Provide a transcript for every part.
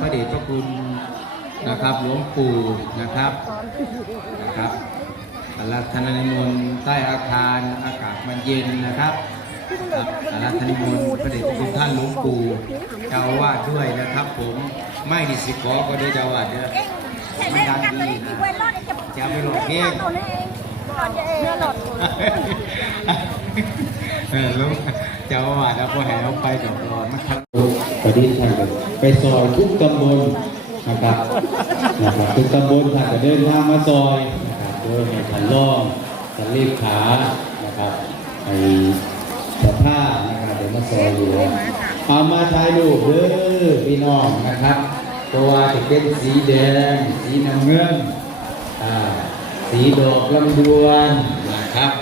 พระเดชพระคุณนะครับหลวงปู่นะครับนะครับอารัธนานิมนต์ใต้อาคารอากาศมันเย็นนะครับครับอารัธนานิมนต์พระเดชพระคุณท่านหลวงปู่เจ้าอาวาดด้วยนะครับ ผมไม่ดิสิขอก็ได้เจ้าอาวาดเด้อไม่ดังดีนะจะเอาไปหลอกเองเออแล้ว เจ้าอาว่าแล้วก็ให้เอาไปดอกรอนมันทั้งประดิษฐ์ท่านก็ไปซอยทุกตำบลนะครับนะครับทุกตำบลท่านก็เดินทางมาซอยนะครับโดยให้ท่านรองท่านรีบขานะครับไอ้สภานะครับเดี๋ยวมาซอยอยู่เอามาถ่ายรูปเด้อพี่น้องนะครับตัวจะเป็นสีแดง สีน้ำเงินอ่าสีดอกลำดวนนะครับ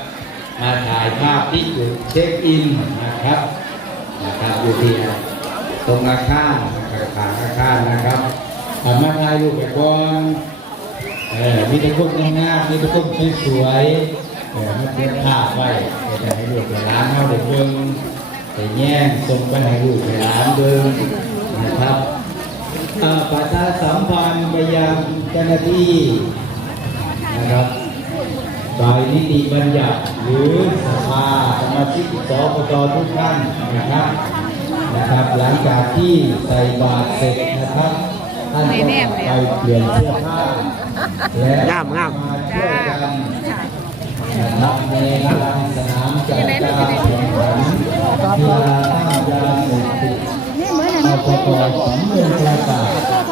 มาถ่ายภาพที่จุดเช็คอินนะครับ นะครับอยู่ที่ตรงอาคารนะครับทางอาคารนะครับเอามารถ่ายรูปไปก่อนเออมีแต่คนงามมีแต่คนสวยๆเออมาเก็บภาพไว้จะให้ลูกให้หลานเข้าได้เบิ่งได้แย่งส่งไปให้ลูกให้หลานเบิ่งนะครับประชาสัมพันธ์ไปยังเจ้าหน้าที่นะครับฝ่ายนิติบัญญัติหรือสภา สมาชิกสปจทุกท่านนะครับนะครับ หลังจากที่ใส่บาตรเสร็จนะครับท่านก็ไปเปลี่ยนเสื้อผ้าและงามงามมาช่วยกันนะครับในลานสนามจัดการแข่งขันกีฬาต้านยาเสพติดอบตสำเร็จประกาศ